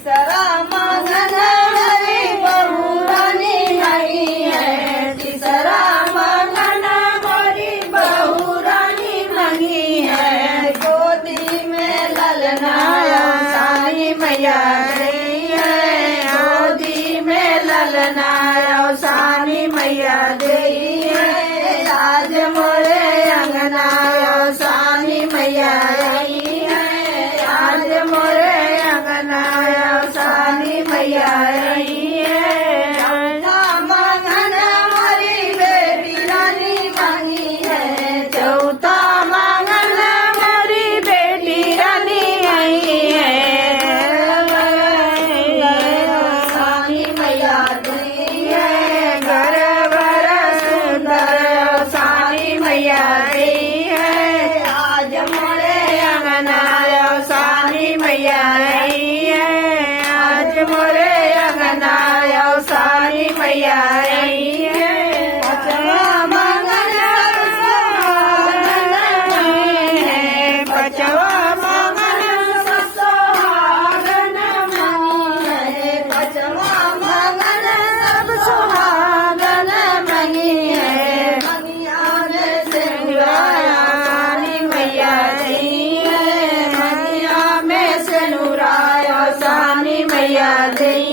तीसरा मंगन हरी बहू रानी नहीं है। तीसरा मंगन हरी बहू रानी नहीं है। गोदी में ललना सानी मैया गई है। गोदी में ललना सानी मैया गई है। आज मोरे अंगना सानी मैया गई है। आज मोरे अंगना सानी मैया गई है। चौथा मंगन हमारी बेटी रानी मांगी है। चौथा मंगन हमारी बेटी रानी आई है। सानी मैया गई है। घर भर सुंदर सानी मैया गई है। आज मोरे अंगना सानी मैया आई है। आज मोरे अंगना सानी मैया आई है। पचवा मंगन सुहागन मनी है। पचवा मंगन सुहागन मनी है। पचवा मंगन सब सुहागन मनी है। मनिया में सिंदूराया सानी मैया गई है। मनिया में सिंदूराया सानी मैया गई